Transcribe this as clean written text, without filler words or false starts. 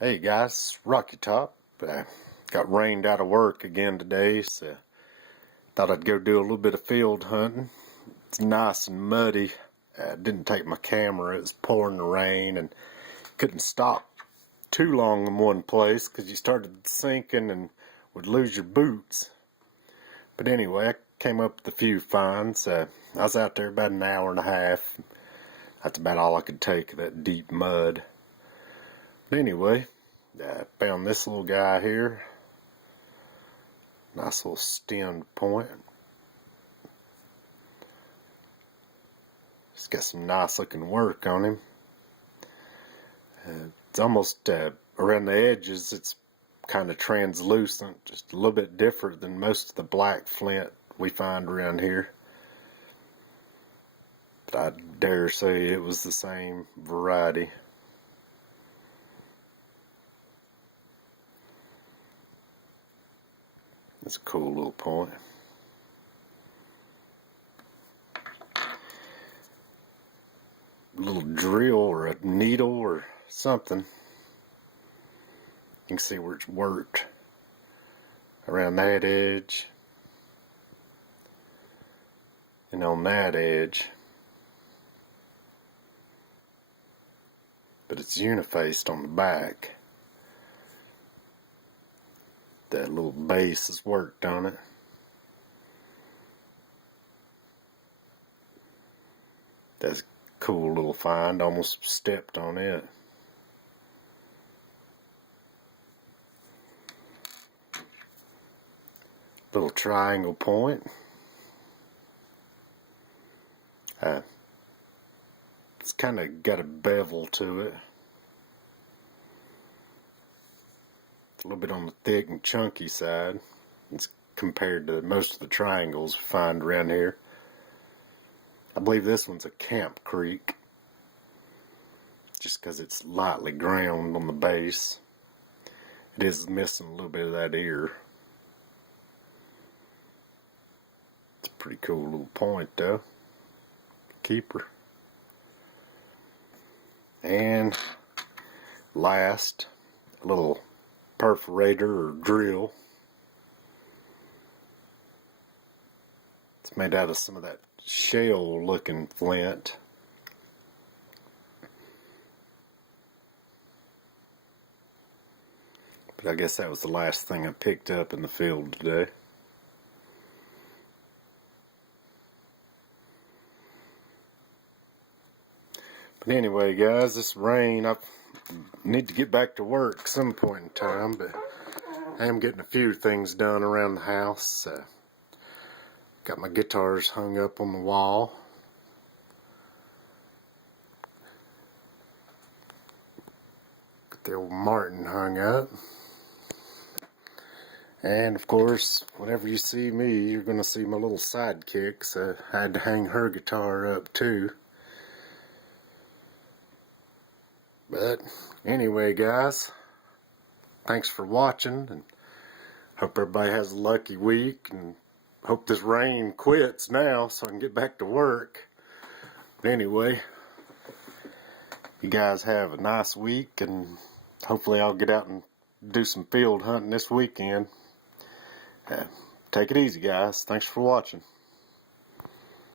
Hey guys, Rocky Top. Got rained out of work again today, so thought I'd go do a little bit of field hunting. It's nice and muddy. Didn't take my camera. It was pouring the rain and couldn't stop too long in one place because you started sinking and would lose your boots. But anyway, I came up with a few finds. I was out there about an hour and a half. That's about all I could take of that deep mud. But anyway, I found this little guy here. Nice little stemmed point. It's got some nice looking work on him. It's almost around the edges, it's kind of translucent, just a little bit different than most of the black flint we find around here. But I dare say it was the same variety. It's a cool little point. A little drill or a needle or something. You can see where it's worked around that edge and on that edge. But it's unifaced on the back. That little base is worked on it. That's a cool little find. Almost stepped on it. Little triangle point. It's kind of got a bevel to it. It's a little bit on the thick and chunky side. It's compared to most of the triangles we find around here. I believe this one's a Camp Creek, just because it's lightly ground on the base. It is missing a little bit of that ear. It's a pretty cool little point though. Keeper. And last, a little perforator or drill. It's made out of some of that shale looking flint. But I guess that was the last thing I picked up in the field today. But anyway guys, this rain, I need to get back to work some point in time, but I am getting a few things done around the house. Got my guitars hung up on the wall. Got the old Martin hung up. And of course, whenever you see me, you're going to see my little sidekick, so I had to hang her guitar up too. But anyway guys, thanks for watching, and hope everybody has a lucky week, and hope this rain quits now so I can get back to work. But anyway, you guys have a nice week, and hopefully I'll get out and do some field hunting this weekend. Take it easy guys. Thanks for watching.